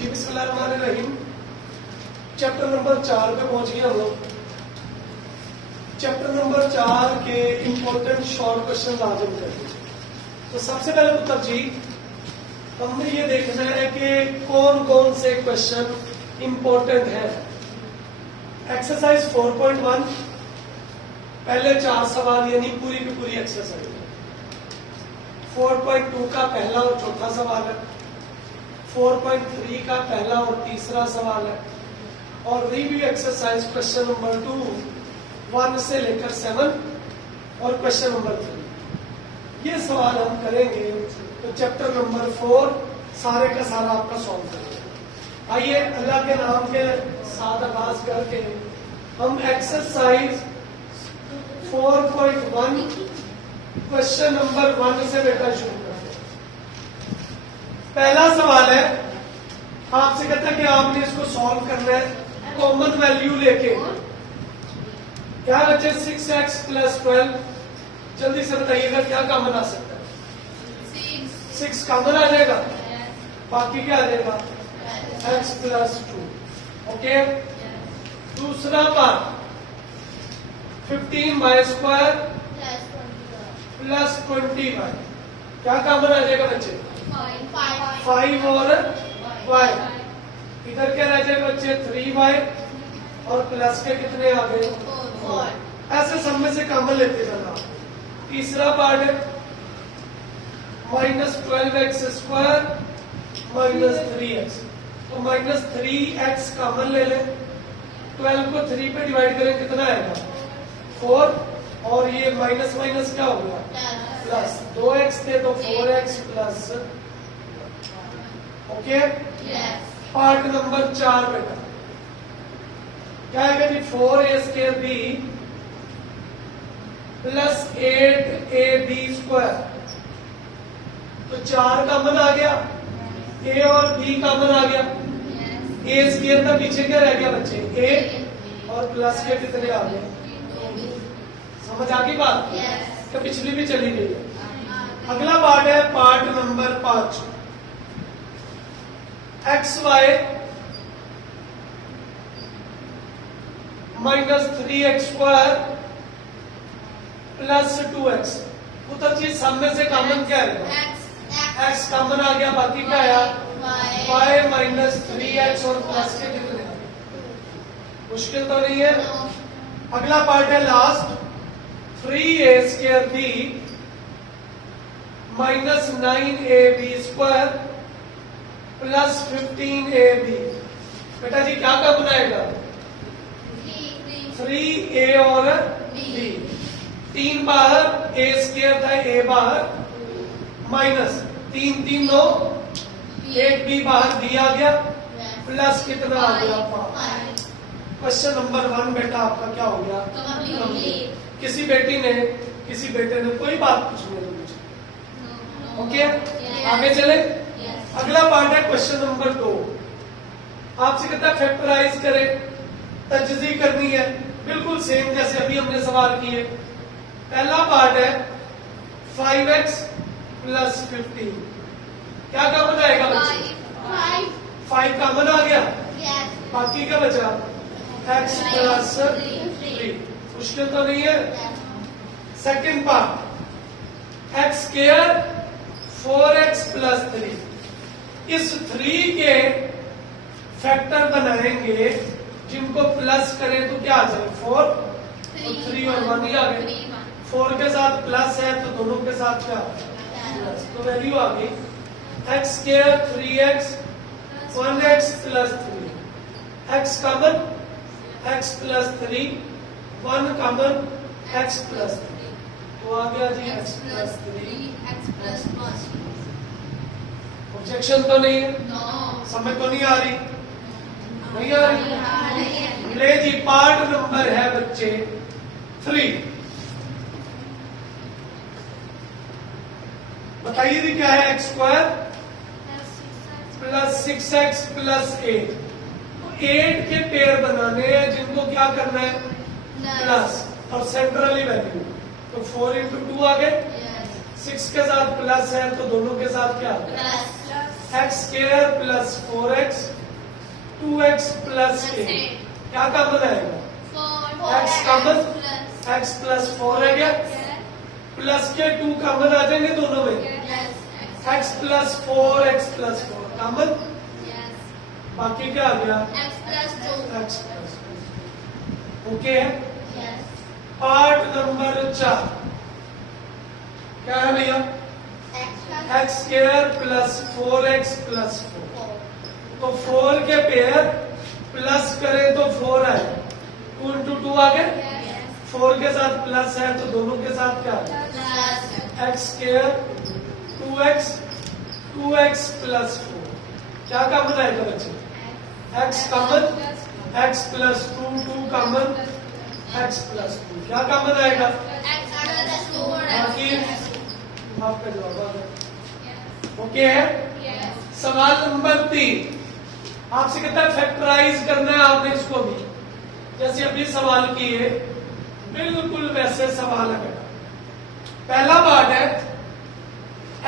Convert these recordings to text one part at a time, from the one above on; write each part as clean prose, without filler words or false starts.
जी बिस्मिल्लाहिर्रहमानिर्रहीम। Chapter number 4 पे पहुंच गए हम लोग। चैप्टर नंबर 4 के इंपॉर्टेंट शॉर्ट क्वेश्चन आज हम करेंगे। तो सबसे पहले पुत्र जी हमने ये देखना है कि कौन कौन से क्वेश्चन इंपॉर्टेंट है। एक्सरसाइज 4.1 पहले 4 सवाल यानी पूरी की पूरी एक्सरसाइज। 4.2 का पहला और चौथा सवाल है। 4.3 का पहला और तीसरा सवाल है। और रिव्यू एक्सरसाइज क्वेश्चन नंबर 2 1 से लेकर 7 और क्वेश्चन नंबर 3 ये सवाल हम करेंगे। तो चैप्टर नंबर 4 सारे का सारा आपका सॉल्व करेंगे। आइए अल्लाह के नाम के साथ आगाज करके हम एक्सरसाइज 4.1 क्वेश्चन नंबर 1 से बेटा शुरू करते हैं। पहला सवाल है, आपसे कहता है कि आपने इसको सॉल्व करना है कॉमन वैल्यू लेके। क्या बचे 6x प्लस 12। जल्दी से बताइएगा क्या कॉमन आ सकता है। 6 कॉमन आ जाएगा, बाकी क्या आ जाएगा x प्लस 2। ओके, दूसरा पार्ट 15y² प्लस 20y। क्या कॉमन आ जाएगा बच्चे 5 और y। इधर क्या रह जाएगा बच्चे 3y और प्लस के कितने आ गए 4। ऐसे सब में से कॉमन लेते जाना। तीसरा पार्ट है -12x² -3x। तो -3x कॉमन ले लें। 12 को 3 पे डिवाइड करें कितना आएगा 4। और ये माइनस माइनस क्या हो गया प्लस। 2x थे तो 4x plus. Okay, part number 4 बेटा क्या है जी 4a² प्लस 8ab²। तो 4 कॉमन आ गया, a और b कॉमन आ गया। a² का पीछे क्या रह गया बच्चे a और प्लस के कितने आ गए। समझ आ गई बात क्या पिछली भी चली गई है। अगला पार्ट है part number 5 xy -3x² plus 2x। उधर चीज सामने से कॉमन क्या है x कॉमन आ गया, बाकी क्या आया y -3x और प्लस के कितने आ गए। मुश्किल तो नहीं है। अगला पार्ट है last 3a² -9ab² plus 15ab। बेटा जी क्या क्या बनाएगा 3a और b। 3 बाहर a² था, a बाहर माइनस 3 3 9 8b बाहर b आ गया प्लस कितना आ गया 5। क्वेश्चन नंबर 1 बेटा आपका क्या हो गया। किसी बेटी ने किसी बेटे ने कोई बात पूछनी है तो पूछे। ओके, आगे चले। अगला पार्ट है क्वेश्चन नंबर 2। आपसे कहता है फैक्टराइज करें, तजज़ी करनी है बिल्कुल सेम जैसे अभी हमने सवाल किए। पहला पार्ट है 5x प्लस 15। क्या कॉमन आएगा बच्चे 5 कॉमन आ गया, बाकी क्या बचा x प्लस 3। मुश्किल तो नहीं है। Second part x² 4x plus 3। इस 3 के फैक्टर बनाएंगे जिनको प्लस करें तो क्या आ जाए 4 तो 3 और 1 ही आ गए। 4 के साथ प्लस है तो दोनों के साथ क्या प्लस, तो वैल्यू आ गई x² 3x 1x plus 3। x common x plus 3, 1 common x plus 3। तो आ गया जी x प्लस 3। ऑब्जेक्शन तो नहीं है, समझ तो नहीं आ रही, नहीं आ रही। ले जी पार्ट नंबर है बच्चे 3। बताइए जी क्या है x² प्लस 6x प्लस 8। तो 8 के पेयर बनाने हैं जिनको क्या करना है प्लस और सेंट्रली वैल्यू। तो 4 into 2 आ गए। 6 के साथ प्लस है तो दोनों के साथ क्या x square plus 4x 2x plus 8 क्या कॉमन आएगा x कॉमन x प्लस 4 है क्या प्लस के 2 कॉमन आ जाएंगे दोनों में x plus 4 x plus 4 common बाकी क्या आ गया x plus 2 x plus 2 okay है पार्ट नंबर 4 क्या है भैया x square plus 4x plus 4 तो 4 के पेयर प्लस करें तो 4 आए 2 into 2 आ गए 4 के साथ प्लस है तो दोनों के साथ क्या है एक्स स्क्वायर 2x प्लस 4 क्या कॉमन आएगा बच्चे x common x plus 2 common x plus 2 क्या कॉमन आएगा बाकी आपका जवाब आ गया ओके है सवाल नंबर 3 आपसे कहता है फैक्टराइज करना है आपने इसको भी जैसे अभी सवाल किए बिल्कुल वैसे सवाल है पहला पार्ट है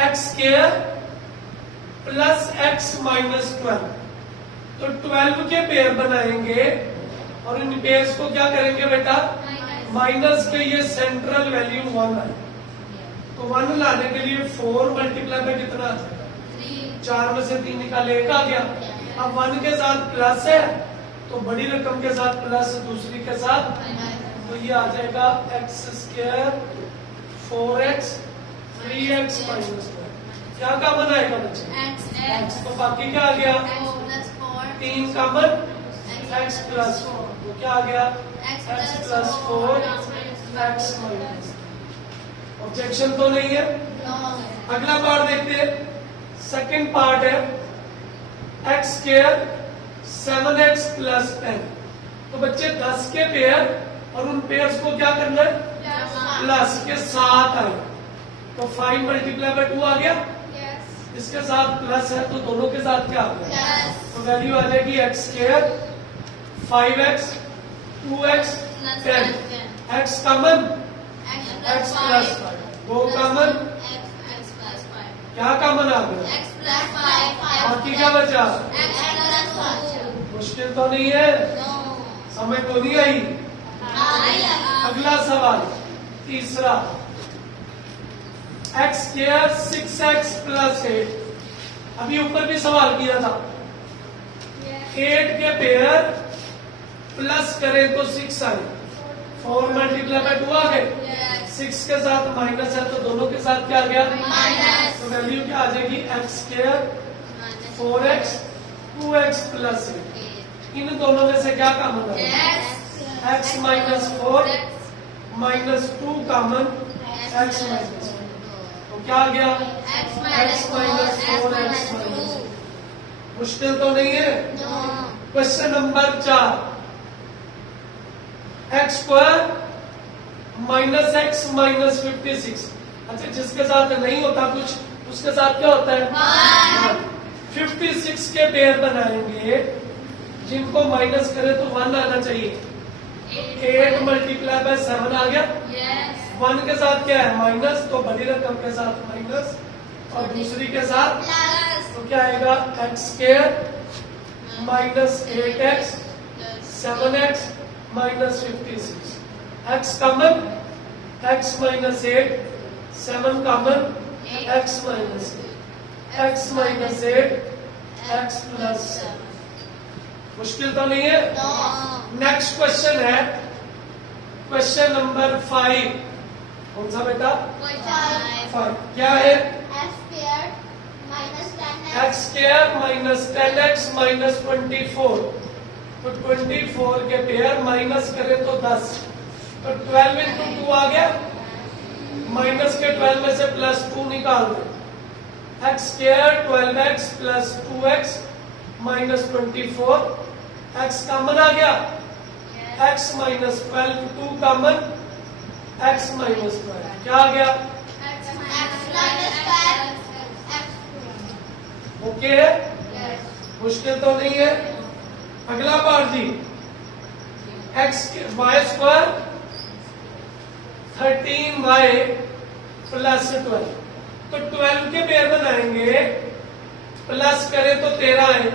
x square plus x minus 12 तो 12 के पेयर बनाएंगे और इन पेयर्स को क्या करेंगे बेटा माइनस के ये सेंट्रल वैल्यू 1 है तो 1 लाने के लिए 4 मल्टीप्लाई में कितना आ जाएगा 4 में से 3 निकाले 1 आ गया अब 1 के साथ प्लस है तो बड़ी रकम के साथ प्लस दूसरी के साथ तो ये आ जाएगा x square 4x 3x minus 1 क्या कॉमन आएगा बच्चे x तो बाकी क्या आ गया 3 कॉमन x प्लस 4 तो क्या आ गया x plus 4 x minus objection तो नहीं है अगला पार्ट देखते हैं सेकंड पार्ट है एक्स स्क्वायर 7x प्लस 10 तो बच्चे 10 के पेयर और उन पेयर्स को क्या करना है प्लस के साथ आए तो 5 मल्टीप्लाई बाय 2 आ गया इसके साथ प्लस है तो दोनों के साथ क्या आ गया तो वैल्यू आ जाएगी x square 5x 2x 10 x common x plus 5 वो कॉमन क्या कॉमन आ गया बाकी क्या बचा मुश्किल तो नहीं है समझ तो नहीं आई अगला सवाल तीसरा एक्स स्क्वायर 6x प्लस 8 अभी ऊपर भी सवाल किया था 8 के पेयर प्लस करें तो 6 आए 4 मल्टीप्लाई बाय 2 आ गए 6 के साथ माइनस है तो दोनों के साथ क्या आ गया तो वैल्यू क्या आ जाएगी x square 4x 2x plus 8 इन दोनों में से क्या कॉमन है x minus 4 minus 2 common x minus 4 तो क्या आ गया x माइनस 4 x माइनस मुश्किल तो नहीं है question number 4 x square minus x minus 56 अच्छा जिसके साथ नहीं होता कुछ उसके साथ क्या होता है 56 के पेयर बनाएंगे जिनको माइनस करें तो 1 आना चाहिए 8 मल्टीप्लाई बाय 7 आ गया 1 के साथ क्या है माइनस तो बड़ी रकम के साथ माइनस और दूसरी के साथ तो क्या आएगा x square minus 8x 7x minus 56 x common x minus 8 7 common x minus 8 x minus 8 x plus 7 मुश्किल तो नहीं है नेक्स्ट क्वेश्चन है क्वेश्चन नंबर 5 कौन सा बेटा 5 क्या है x square minus 10x minus 24 तो 24 के पेयर माइनस करें तो 10 तो 12 into 2 आ गया माइनस के 12 में से प्लस 2 निकाल दो x square 12x plus 2x minus 24 x common आ गया x minus 12 2 common x minus 12 क्या आ गया ओके है मुश्किल तो नहीं है अगला पार्ट जी x y square 13y plus 12 तो 12 के पेयर बनाएंगे प्लस करें तो 13 है,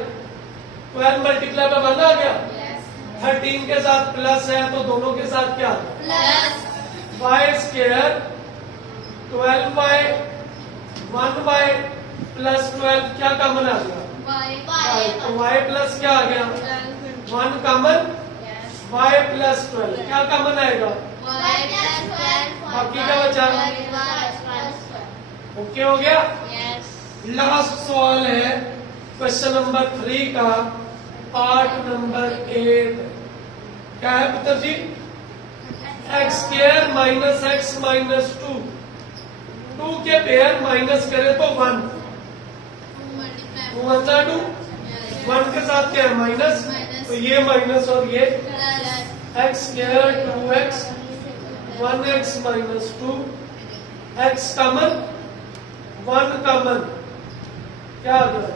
12 मल्टीप्लाई बाय 1 आ गया। 13 के साथ प्लस है तो दोनों के साथ क्या, plus Y square 12y 1y plus 12 क्या कॉमन आ गया, तो y प्लस क्या आ गया, 1 कॉमन, y प्लस 12 क्या कॉमन आएगा, बाकी क्या बचा, ओके हो गया। लास्ट सवाल है क्वेश्चन नंबर 3 का पार्ट नंबर 8। क्या है पुत्र जी, x square minus x minus 2 के पेयर माइनस करें तो 1, 2 1 2, 1 के साथ क्या है माइनस, तो ये माइनस और ये x square 2x 1x minus 2 x common 1 common क्या आ गया,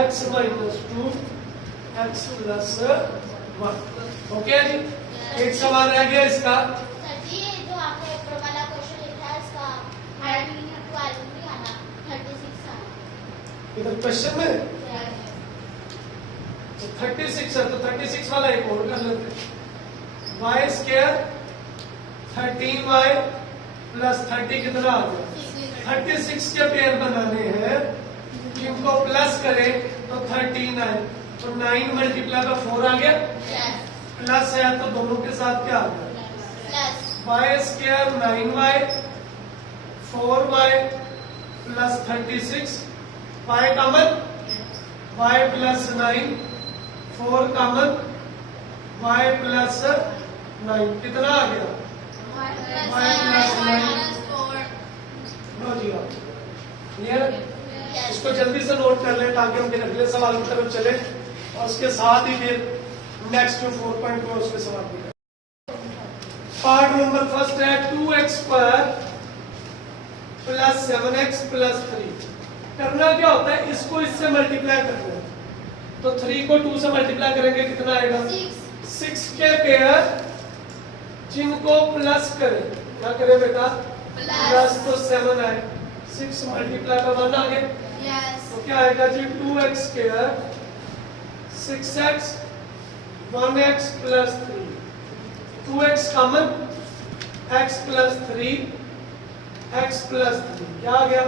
x minus 2 x plus 1। Okay जी, एक सवाल रह गया इसका, जो आपने ऊपर वाला क्वेश्चन लिखा है इसका 12 नहीं आना, 36 आना। इधर क्वेश्चन में तो 36 है, तो 36 वाला एक और कर लेते हैं। वाई स्क्वायर 13y प्लस 30 कितना आ गया, 36 के पेयर बनाने हैं, जिनको प्लस करें तो 13 आए, तो 9 मल्टीप्लाई बाय 4 आ गया, प्लस है तो दोनों के साथ क्या आ गया, y square 9y 4y plus 36 y common, y plus 9 4 common y plus 9 कितना आ गया, y प्लस 9। लो जी आप क्लियर, इसको जल्दी से नोट कर लें ताकि हम फिर अगले सवाल की तरफ चले और उसके साथ ही फिर नेक्स्ट जो 4.2 उसके सवाल भी करें। पार्ट नंबर फर्स्ट है 2x square plus 7x plus 3। करना क्या होता है, इसको इससे मल्टीप्लाई करना है, तो 3 को 2 से मल्टीप्लाई करेंगे कितना आएगा, 6 के पेयर जिनको प्लस करें, क्या करें बेटा, प्लस तो 7 आए, 6 मल्टीप्लाई बाय 1 आ गया, तो क्या आएगा जी 2x square 6x 1x plus 3, 2x common x plus 3 x plus 3 क्या आ गया,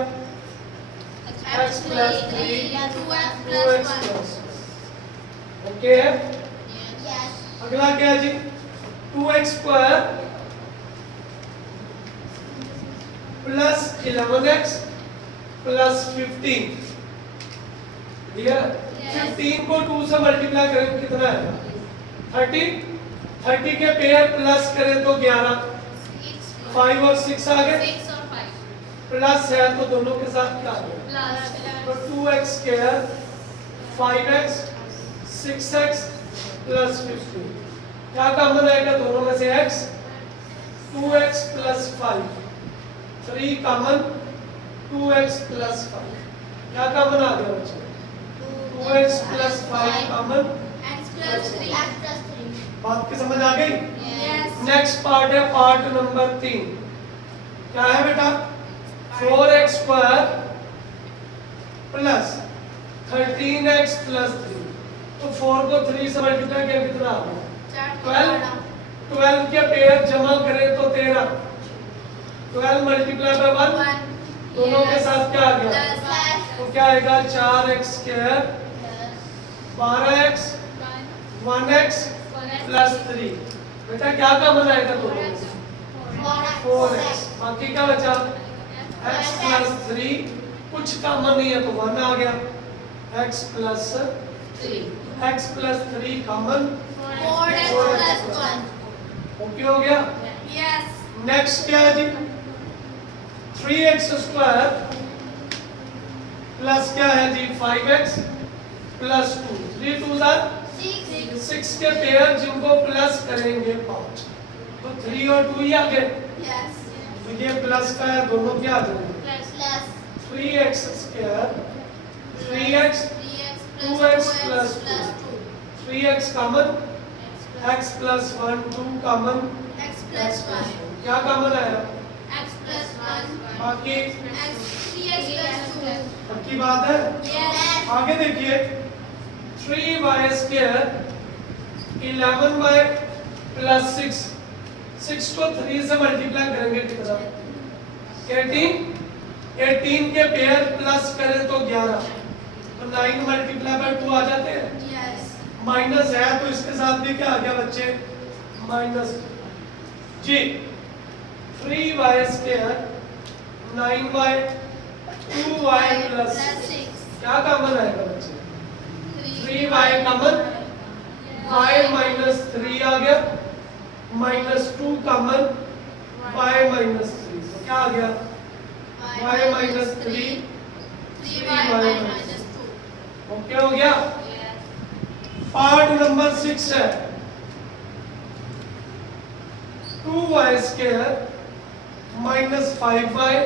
x plus 3 2x plus, okay है। अगला क्या है जी, 2x square plus 11x plus 15, clear, 15 को 2 से मल्टीप्लाई करें कितना है 30, 30 के पेयर प्लस करें तो 11, 5 और 6 आ गए, प्लस है तो दोनों के साथ क्या आ गया, तो 2x square 5x 6x plus 15 क्या कॉमन आएगा दोनों में से x, 2x plus 5 3 common 2x plus 5 क्या कॉमन आ गया बच्चों, 2x plus 5 common x plus 3। बात की समझ आ गई। नेक्स्ट पार्ट है पार्ट नंबर 3। क्या है बेटा, 4x square plus 13x plus 3, तो 4 को 3 से मल्टीप्लाई किया कितना आ गया, 12 के पेयर जमा करें तो 13, 12 मल्टीप्लाई बाय 1 दोनों के साथ क्या आ गया, तो क्या आएगा 4x square 12x 1x plus 3, बेटा क्या कॉमन आएगा दोनों में से, 4x, बाकी क्या बचा x प्लस 3, कुछ कॉमन नहीं है तो 1 आ गया, x plus 3 common 4x plus 1, okay हो गया। नेक्स्ट क्या है जी, 3x स्क्वायर प्लस क्या है जी 5x प्लस 2, 3 2 6 के पेयर जिनको प्लस करेंगे 5, तो 3 और 2 ही आ गए, तो ये प्लस का है दोनों क्या आ जाएंगे, 3x square 3x 2x plus 2, 3x common x plus 1 2 common x plus 1 क्या कॉमन आया, बाकी पक्की बात है? आगे देखिए 3y स्क्वायर 11y प्लस 6, 6 को 3 से मल्टीप्लाई करेंगे कितना? 18 के पेयर प्लस करें तो 11, तो 9 मल्टीप्लाई बाय 2 आ जाते हैं। माइनस है तो इसके साथ भी क्या आ गया बच्चे? माइनस जी। 3y square 9y 2y plus क्या कॉमन आएगा बच्चे? 3y कॉमन, y माइनस 3 आ गया, माइनस 2 कॉमन, y माइनस 3, तो क्या आ गया? y minus 3, 3y minus 2। Okay हो गया? पार्ट नंबर 6 है 2y square minus 5y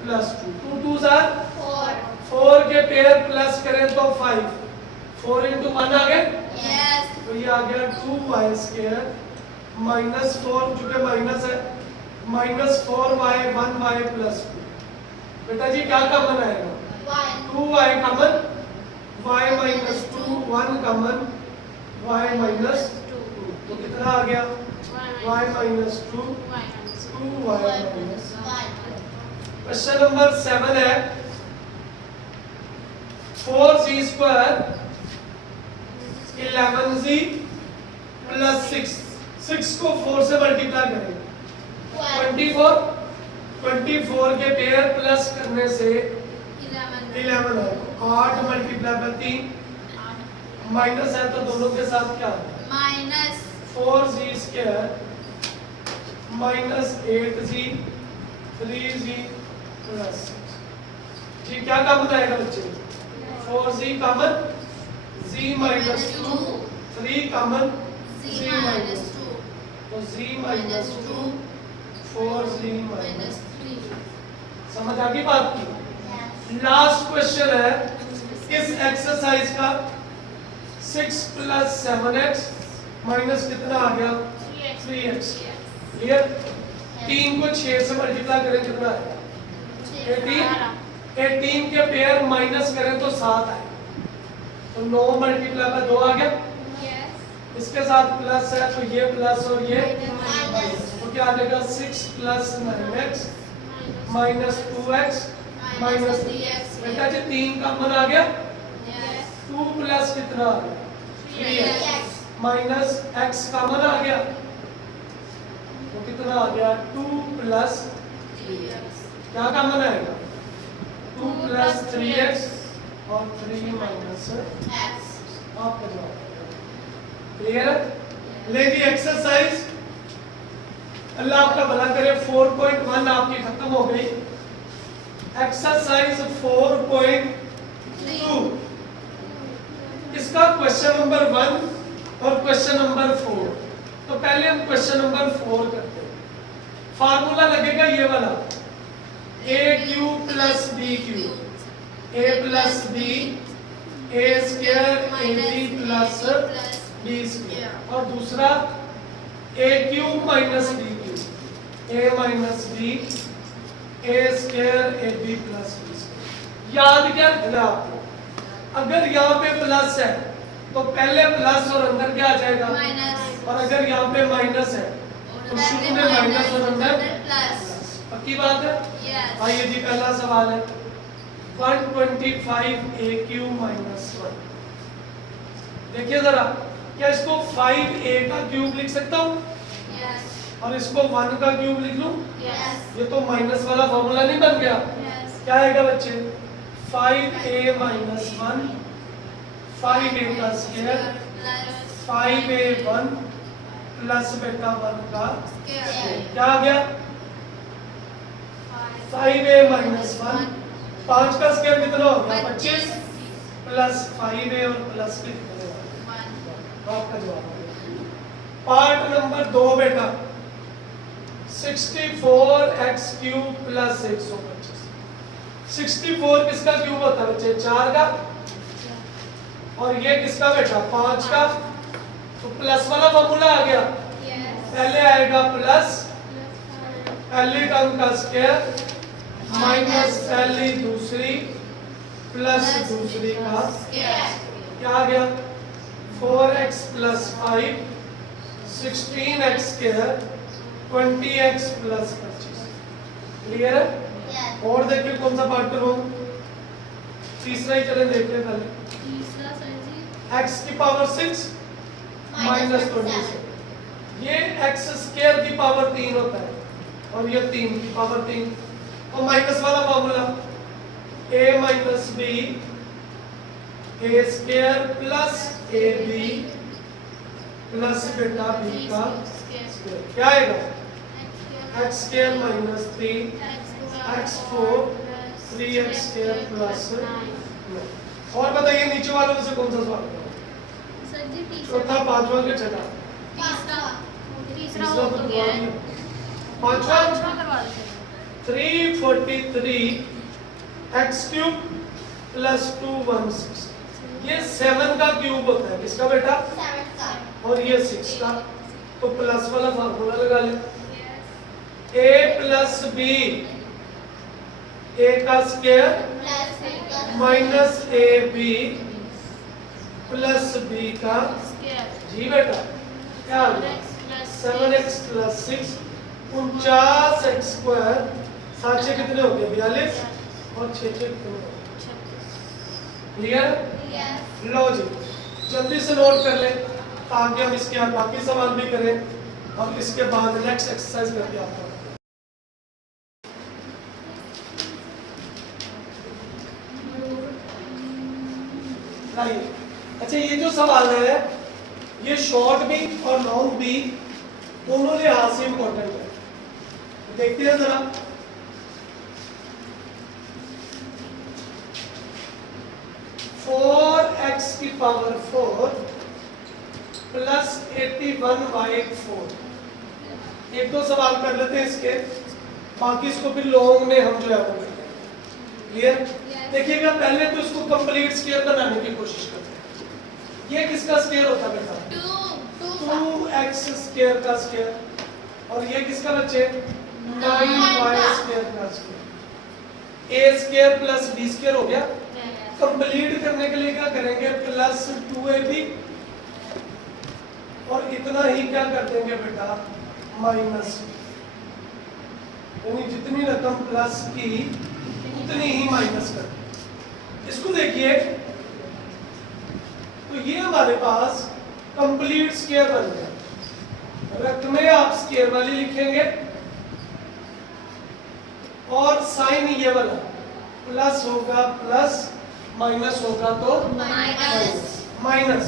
plus 2, 2 2s are 4 के पेयर प्लस करें तो 5, 4 into 1 आ गए, तो ये आ गया 2y स्क्वायर माइनस 4, चूंकि माइनस है, माइनस 4y 1y प्लस 2। बेटा जी क्या कॉमन आएगा? 2y common, y minus 2, 1 common, y minus 2, तो कितना आ गया? y minus 2, 2y minus. Question number 7 है 4z स्क्वायर 11z प्लस 6, 6 को 4 से मल्टीप्लाई करेंगे 24 के पेयर प्लस करने से 11 है, 8 मल्टीप्लाई बाय 3, माइनस है तो दोनों के साथ क्या है? 4z square minus 8z 3z plus 6 जी। क्या कॉमन आएगा बच्चे? 4z common, z minus 2, 3 common, z minus 2, तो z माइनस 2 4z माइनस 3। समझ आ गई बात की? लास्ट क्वेश्चन है इस एक्सरसाइज का 6 प्लस 7x माइनस कितना आ गया? 3x। क्लियर? 3 को 6 से मल्टीप्लाई करें कितना आएगा? 18 के पेयर माइनस करें तो 7 आए, तो 9 मल्टीप्लाई बाय 2 आ गया, इसके साथ प्लस है तो ये प्लस और ये माइनस, तो क्या आ जाएगा? 6 plus 9x minus 2x minus 3x। बेटा जी 3 कॉमन आ गया, 2 प्लस कितना आ गया? 3x माइनस x कॉमन आ गया, तो कितना आ गया? 2 प्लस 3x। क्या कॉमन आएगा? 2 प्लस 3x और 3 माइनस x। आपका जवाब क्लियर है? लेकिन एक्सरसाइज अल्लाह आपका भला करे 4.1 आपकी खत्म हो गई। एक्सरसाइज 4.2 इसका क्वेश्चन नंबर 1 और क्वेश्चन नंबर 4। तो पहले हम क्वेश्चन नंबर 4 करते हैं। फार्मूला लगेगा ये वाला a cube plus b cube, a plus b a square ab plus b square, और दूसरा a cube minus b cube a minus b a square ab plus b square. याद क्या रखना आपको? अगर यहाँ पे प्लस है तो पहले प्लस और अंदर क्या आ जाएगा? माइनस, और अगर यहाँ पे माइनस है तो शुरू में माइनस और अंदर प्लस। पक्की बात है? आइए जी पहला सवाल है 125 a क्यूब माइनस 1। देखिए जरा, क्या इसको 5a का क्यूब लिख सकता हूँ? और इसको 1 का क्यूब लिख लूं? ये तो माइनस वाला फॉर्मूला नहीं बन गया? क्या आएगा बच्चे? 5a माइनस 1 5a का स्क्वायर 5a1 प्लस बेटा 1 का स्क्वायर। क्या आ गया? 5a माइनस 1, 5 का स्क्वायर कितना हो गया? 25 प्लस 5a और प्लस के कितने? आपका जवाब पार्ट नंबर 2 बेटा 64x क्यूब प्लस 125। 64 किसका क्यूब होता है बच्चे? 4 का, और ये किसका बेटा? 5 का। तो प्लस वाला फॉर्मूला आ गया। पहले आएगा प्लस, पहले टर्म का स्क्वायर माइनस पहली दूसरी प्लस दूसरी का क्या आ गया 4x plus 5 16x square 20x plus 25। Clear है? Yes. और देखिए कौन सा पार्ट करो, तीसरा ही चले देख ले पहले। तीसरा सर जी x की पावर 6 माइनस 27, ये x स्क्वायर की पावर 3 होता है और ये 3 की पावर 3, और माइनस वाला formula a minus b a square plus ab plus बेटा b का स्क्वायर क्या आएगा x square minus 3 x4 3x square plus 9। और बताइए नीचे वालों में से कौन सा सवाल करो, सर जी चौथा पांचवा के छठा तीसरा हो तो गया है पांचवा पांचवा करवा दो 343 x क्यूब प्लस 216, ये 7 का क्यूब होता है किसका बेटा, 7 का और ये 6 का, तो प्लस वाला फार्मूला लगा ले a प्लस b a का स्क्वायर प्लस b का minus a b plus b का जी बेटा क्या आ गया 7x प्लस 6 49x स्क्वायर, 7 6 कितने हो गए 42 और 6 6 कितने हो गए, क्लियर? Yes. लो जी जल्दी से नोट कर ले ताकि हम इसके बाद बाकी सवाल भी करें और इसके बाद नेक्स्ट एक्सरसाइज करके आपको लाइए। अच्छा ये जो सवाल है ये शॉर्ट भी और लॉन्ग भी दोनों लिहाज से इंपॉर्टेंट है, देखते हैं जरा। फोर एक्स की पावर 4 प्लस 81y4, एक दो सवाल कर लेते हैं इसके, बाकी इसको फिर लॉन्ग में हम जो है वो करते हैं। क्लियर? देखिएगा पहले तो इसको कंप्लीट स्क्वायर बनाने की कोशिश करते हैं। ये किसका स्क्वायर होता है बेटा 2x स्क्वायर का स्क्वायर, और ये किसका बच्चे 9y स्क्वायर का square. a square plus b square हो गया। कंप्लीट करने के लिए क्या करेंगे प्लस 2ab, और इतना ही क्या कर देंगे बेटा माइनस, यानी जितनी रकम प्लस की उतनी ही माइनस कर। इसको देखिए तो ये हमारे पास कंप्लीट स्क्वायर बन गया। रकमें आप स्क्वायर वाली लिखेंगे और साइन ये वाला प्लस होगा प्लस, माइनस होगा तो माइनस।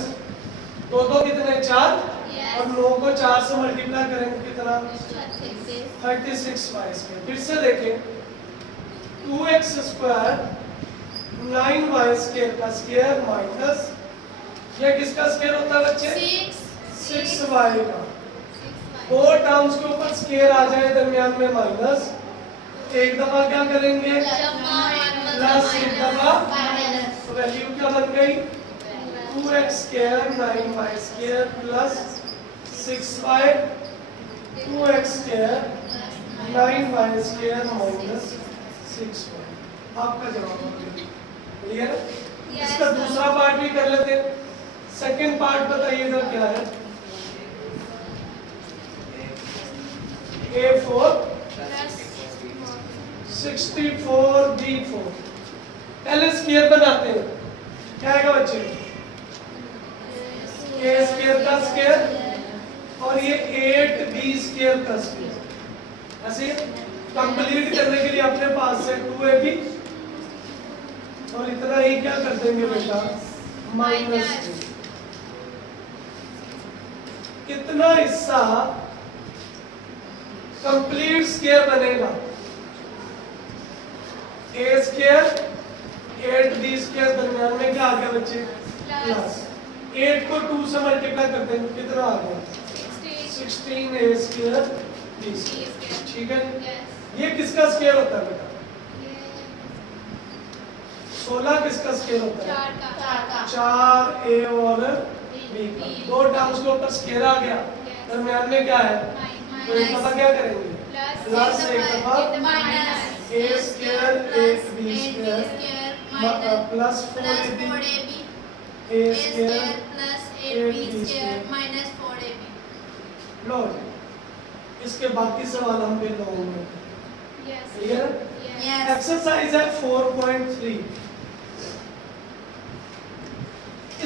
दो दो कितने 4, और 9 को 4 से मल्टीप्लाई करेंगे कितना 36y स्क्वायर। फिर से देखें 2x स्क्वायर 9y स्क्वायर का स्क्वायर माइनस, ये किसका स्क्वायर होता है बच्चे 6y का। दो टर्म्स के ऊपर स्क्वायर आ जाए दरमियान में माइनस, एक दफा क्या करेंगे प्लस, एक दफा तो वैल्यू क्या बन गई 2x square 9y square plus 6y 2x square 9y square minus 6y। आपका जवाब हो गया। क्लियर? इसका दूसरा पार्ट भी कर लेते हैं। सेकंड पार्ट बताइएगा क्या है a4 64b4। पहले स्क्वायर बनाते हैं, क्या आएगा बच्चे a स्क्वायर का स्क्वायर और ये 8b स्क्वायर का स्क्वायर। ऐसे कंप्लीट करने के लिए अपने पास से 2ab और इतना ही क्या कर देंगे बेटा माइनस। कितना हिस्सा कंप्लीट स्क्वायर बनेगा a स्क्वायर 8b स्क्वायर, दरमियान में क्या आ गया बच्चे प्लस, 8 को 2 से मल्टीप्लाई कर देंगे कितना आ गया 16a स्क्वायर b स्क्वायर। ठीक है? ये किसका स्क्वायर होता है बेटा 16 किसका स्क्वायर होता है 4a और b का। दो टर्म्स के ऊपर स्क्वायर आ गया, दरमियान में क्या है तो एक दफा क्या करेंगे प्लस, एक दफा a square 8b square plus 4ab a square plus 8b 8b square square minus 4ab। लो इसके बाकी सवाल हम भी लोगे यस क्लियर यस एक्सरसाइज है 4.3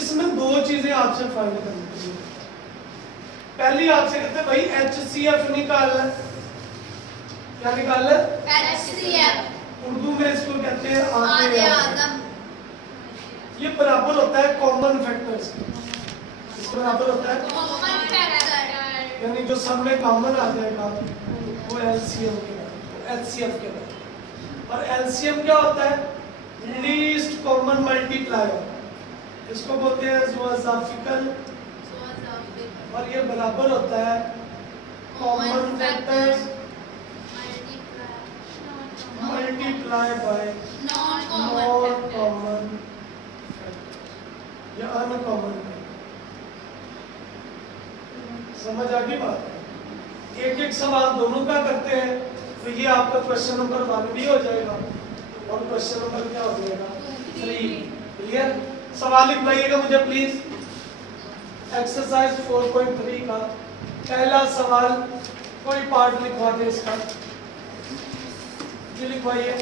इसमें दो चीजें आपसे फाइंड करनी है। पहली आपसे कहते हैं भाई HCF निकालना है। क्या निकालना है? HCF उर्दू में इसको कहते हैं आधे आधे आधे। आधम। ये बराबर होता है कॉमन फैक्टर्स के। इसके बराबर होता है कॉमन फैक्टर यानी जो सब में कॉमन आ जाएगा वो LCM के बाद HCF के बाद। और LCM क्या होता है? Least common multiplier. इसको बोलते हैं ज़ोआज़ाफिकल और ये बराबर होता है common factors multiply by non non common common या अनकॉमन। समझ आ गई बात? एक एक सवाल दोनों का करते हैं तो ये आपका क्वेश्चन नंबर 1 भी हो जाएगा और क्वेश्चन नंबर क्या हो जाएगा 3। क्लियर? सवाल लिखवाइएगा मुझे प्लीज। एक्सरसाइज 4.3 का पहला सवाल कोई पार्ट लिखवा दे इसका। ये लिखवाइए।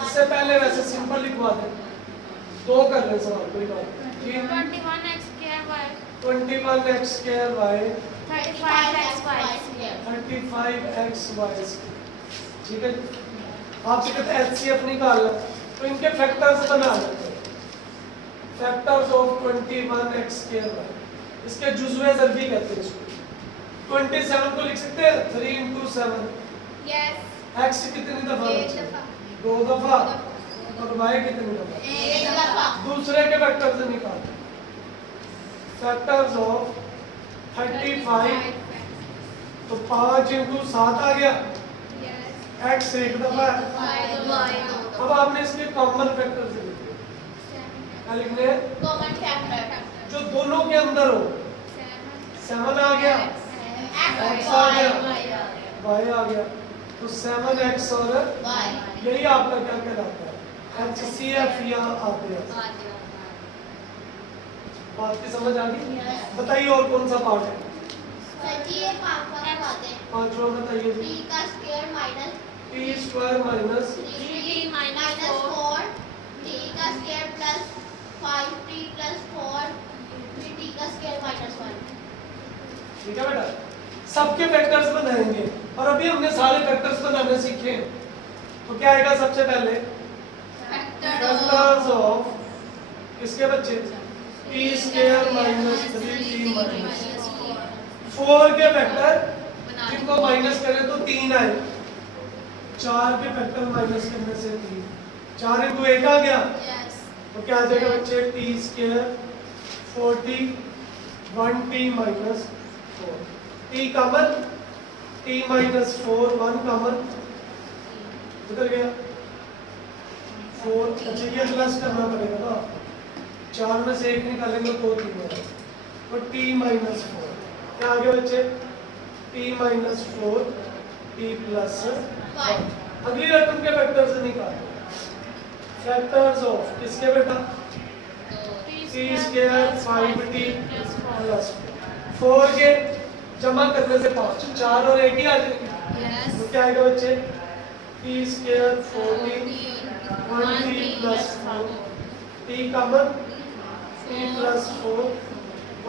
इससे पहले वैसे सिंपल लिखवा दे। दो कर ले सवाल कोई बात नहीं। 21x square y 21x square y 35x y 35xy ठीक है। आपसे कहते हैं HCF निकालना तो इनके फैक्टर्स बना लेते हैं। Factors of 21x square y इसके जुज़वे ज़रबी कहते हैं इसको। 27 को लिख सकते हैं 3 into 7 यस x कितनी दफा एक बचे? दफा 2 दफा और y कितनी दफा? एक दफा दूसरे के फैक्टर से निकाल फैक्टर्स ऑफ 35 तो 5 into 7 आ गया यस x एक दफा है। y अब आपने इसके कॉमन फैक्टर से लिखे क्या लिखने हैं? जो दोनों के अंदर हो 7 आ गया x आ गया y आ गया तो 7x और यही आपका क्या कहलाता है HCF या आधे। बात की समझ आ गई? बताइए और कौन सा पार्ट है? पांचवा बताइए जी। p square minus 3d minus 4 ठीक है बेटा। सबके फैक्टर्स बनाएंगे और अभी हमने सारे फैक्टर्स बनाने सीखे हैं। तो क्या आएगा सबसे पहले? फैक्टर्स ऑफ किसके बच्चे? p square minus 3p minus 4 के फैक्टर जिनको माइनस करें तो 3 आए। 4 के फैक्टर माइनस करने से 3 4 into 1 आ गया तो क्या आ जाएगा बच्चे? t square 40 1t minus 4 t common t minus 4 1 common उधर गया 4। अच्छा ये प्लस करना पड़ेगा ना 4 में से 1 निकालेंगे तो 3 होगा तो t माइनस 4 क्या आ गया बच्चे? t minus 4 t plus 1। अगली रकम के फैक्टर से निकाल फैक्टर्स ऑफ किसके बेटा? t स्क्वायर 5t प्लस 4 के जमा करने से 5 4 और 1 ही आ जाएगी तो क्या आएगा बच्चे? t square 4t 1t plus 4 t common t plus 4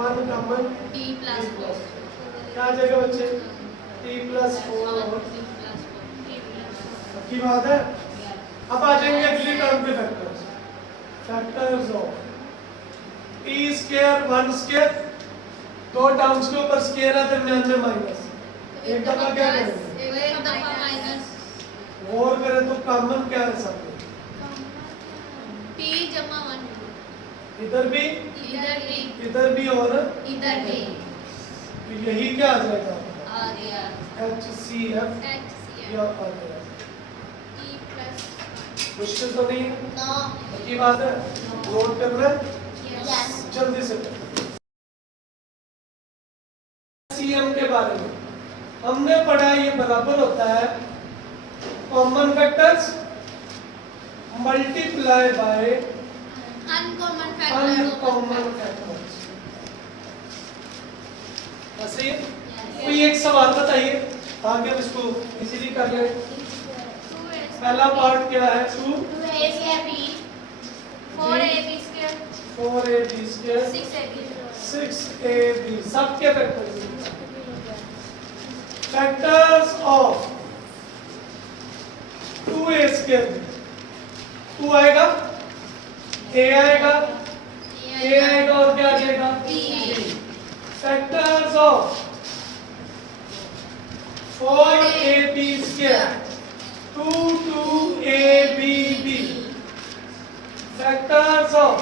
1 common t plus 4 क्या आ जाएगा बच्चे? t प्लस 4 और की बात है। अब आ जाएंगे अगली टर्म के factors. Factors of t square 1 square दो टर्म्स के ऊपर स्क्वायर है दरमियान में माइनस एक दफा क्या करेंगे? एक दफा माइनस और करें तो कॉमन क्या है सब में? p जमा 1 इधर भी और इधर भी तो यही क्या आ जाएगा? आ गया HCF HCF या आ जाएगा। t plus मुश्किल तो नहीं है की बात है। नोट करना है जल्दी से। HCM के बारे में हमने पढ़ा ये बराबर होता है common factors multiply by uncommon uncommon factors. ऐसे कोई एक सवाल बताइए ताकि हम इसको इजीली कर ले। पहला पार्ट क्या है? 2a square b 4ab square 4ab square 6ab 6ab सबके factors factors of 2a square 2 आएगा a आएगा और क्या आ जाएगा b factors of 4ab square 2ab factors of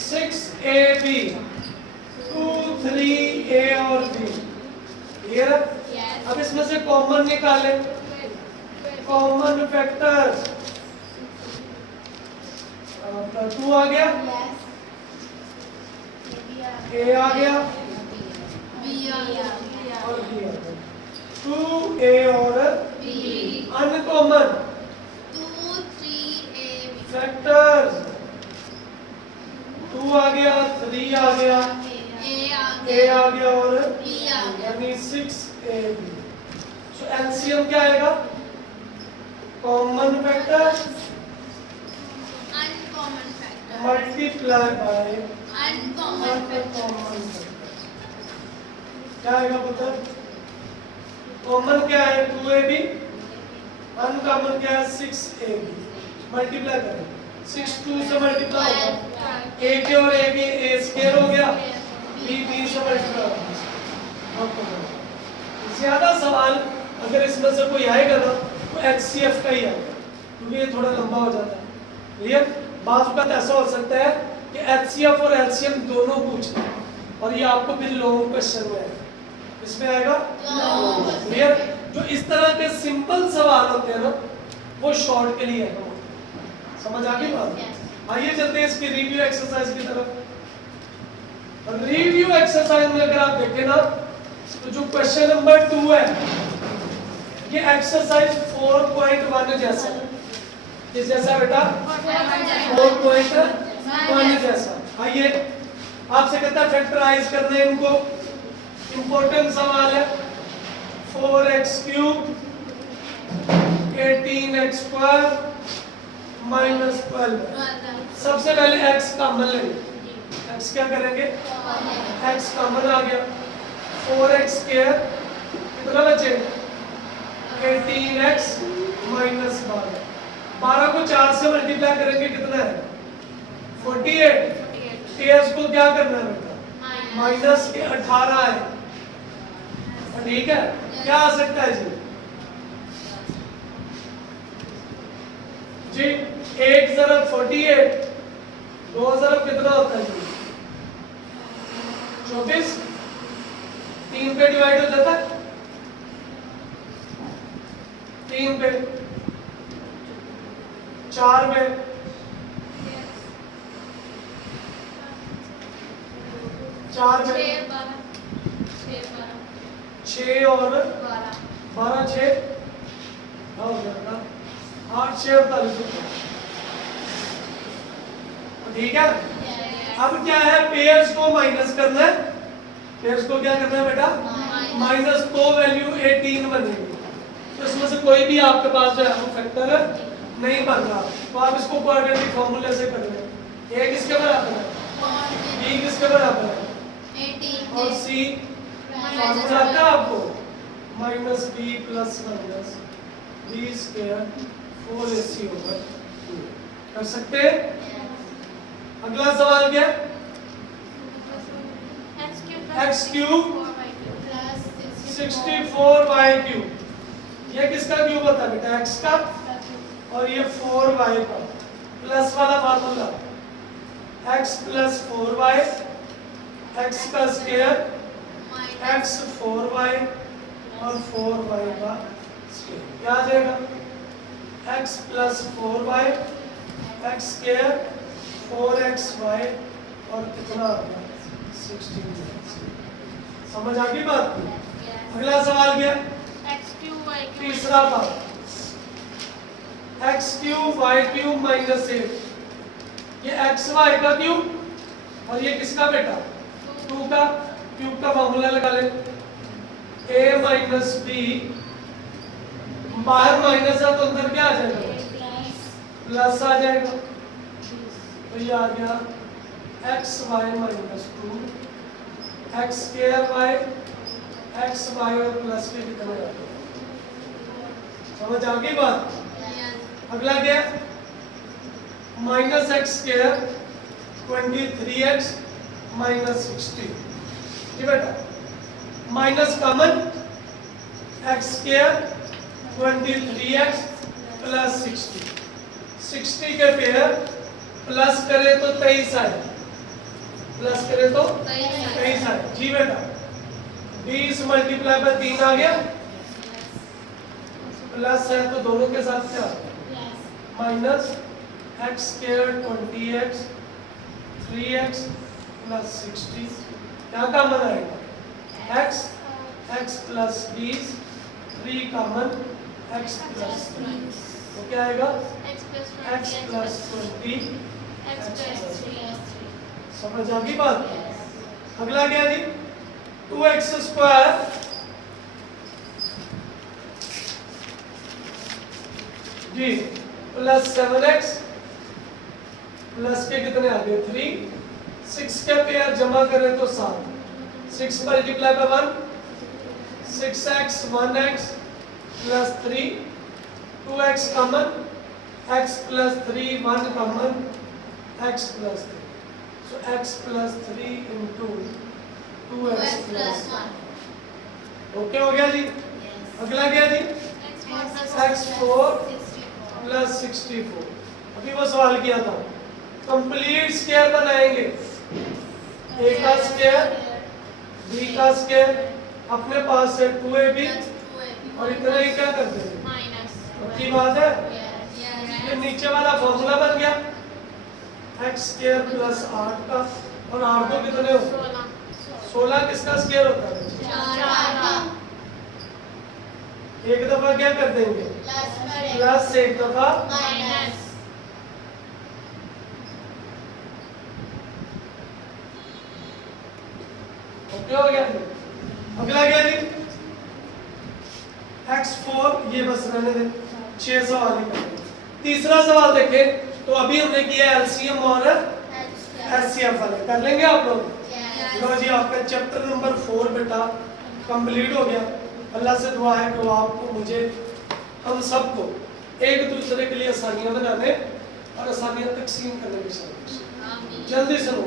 6ab 2 3a और b। क्लियर है? yes अब इसमें से कॉमन निकाले कॉमन फैक्टर्स 2 आ गया a आ गया b और b आ गया 2a और b अनकॉमन 2 3ab फैक्टर्स 2 आ गया 3 आ गया a a आ गया और b आ गया यानी 6ab। सो एलसीएम क्या आएगा? Common factors uncommon factor multiply by uncommon factor common क्या आएगा पुत्र? कॉमन क्या है? 2ab अनकॉमन क्या है? 6ab मल्टीप्लाई करें 6 2 से मल्टीप्लाई होगा a के और a भी a स्क्वायर हो गया b b से मल्टीप्लाई होगा। ज्यादा सवाल अगर इसमें से कोई आएगा ना तो HCF का ही आएगा क्योंकि ये थोड़ा लंबा हो जाता है। क्लियर? बात बात ऐसा हो सकता है कि HCF और LCM दोनों पूछ लें और ये आपको फिर लॉन्ग क्वेश्चन में आएगा। इसमें आएगा क्लियर? जो इस तरह के सिंपल सवाल होते हैं ना वो शॉर्ट के लिए है। समझ आ गई बात? आइए चलते हैं इसकी रिव्यू एक्सरसाइज की तरफ। रिव्यू एक्सरसाइज में अगर आप देखें ना तो जो क्वेश्चन नंबर 2 है ये एक्सरसाइज 4.1 जैसा है। किस जैसा है बेटा? 4.1 जैसा। आइए आपसे कहता है फैक्टराइज करने इनको। इंपॉर्टेंट सवाल है 4x cube 18x square minus 12। सबसे पहले x कॉमन लेंगे। x क्या करेंगे? x कॉमन आ गया 4x स्क्वायर कितना बचे? 18x minus 12। 12 को 4 से मल्टीप्लाई करेंगे कितना है? 48। x को क्या करना है बेटा? माइनस के 18 है। ठीक है? क्या आ सकता है जी? जी 1 ज़रब 48 2 ज़रब कितना होता है जी? 24। 3 पे डिवाइड हो जाता है 3 पे 4 पे 4 पे 6 और 12 6 हो जाएगा 8 6 48। ठीक है? अब क्या है? पेयर्स को माइनस करना है। पेयर्स को क्या करना है बेटा? माइनस तो वैल्यू 18 बनेगी। तो इसमें से कोई भी आपके पास जो है वो फैक्टर नहीं बन रहा तो आप इसको क्वाड्रेटिक फॉर्मूले से कर लें। a किसके बराबर है? b किसके बराबर है? 18 और c फॉर्मूला आता है आपको minus b plus minus b square 4ac over 2। कर सकते हैं? अगला सवाल क्या है? x cube 64y cube. ये किसका क्यूब होता है बेटा? x का और ये 4y का प्लस वाला formula x plus 4y x का स्क्वायर x 4y और 4y का स्क्वायर क्या आ जाएगा? x plus 4y x square 4xy और कितना आ गया 16। समझ आ गई बात? अगला सवाल क्या है? एक्स क्यूब वाई क्यूब तीसरा था x cube y cube minus 8। ये एक्स वाई का क्यूब और ये किसका बेटा 2 का क्यूब का फॉर्मूला लगा ले। a माइनस बी, बाहर माइनस है तो अंदर क्या आ जाएगा प्लस आ जाएगा। तो ये आ गया x y minus 2 x square y x y और प्लस के कितने आ गए? समझ आ गई बात? अगला क्या minus x square 23x minus 60। जी बेटा minus common x square 23x plus 60। 60 के पेयर प्लस करे तो 23 आए, प्लस करे तो 23 आए। जी बेटा 20 मल्टीप्लाई बाय 3 आ गया, प्लस है तो दोनों के साथ क्या minus x square 20x 3x plus 60। क्या कॉमन आएगा x x plus 20 3 common x plus 3 तो क्या आएगा x प्लस 20 x प्लस 3। समझ आ गई बात? अगला क्या जी 2x स्क्वायर जी प्लस 7x प्लस के कितने आ गए 3। 6 के पेयर जमा करें तो 7। 6 multiply by 1 6x 1x plus 3 2x common x plus 3 1 common x plus 3 so x plus 3 into 2x plus 1। Okay हो गया जी? अगला क्या जी x4 प्लस 64। अभी वो सवाल किया था कंप्लीट स्क्वायर बनाएंगे a का स्क्वायर b का स्क्वायर अपने पास है 2ab और इतना ही क्या कर देंगे की बात है। ये नीचे वाला फॉर्मूला बन गया x स्क्वायर प्लस 8 का और 8 तो कितने हो 16 किसका स्क्वायर होता है 4 एक दफा क्या कर देंगे प्लस एक दफा माइनस ओके हो गया जी? अगला क्या जी x4 ये बस रहने दे 6 सवाल ही करेंगे। तीसरा सवाल देखें तो अभी हमने किया एलसीएम और एचसीएफ वाले कर लेंगे आप लोग। लो जी आपका चैप्टर नंबर 4 बेटा कंप्लीट हो गया। अल्लाह से दुआ है कि वो आपको मुझे हम सबको एक दूसरे के लिए आसानियां बनाने और आसानियां तकसीम करने की जल्दी से लो।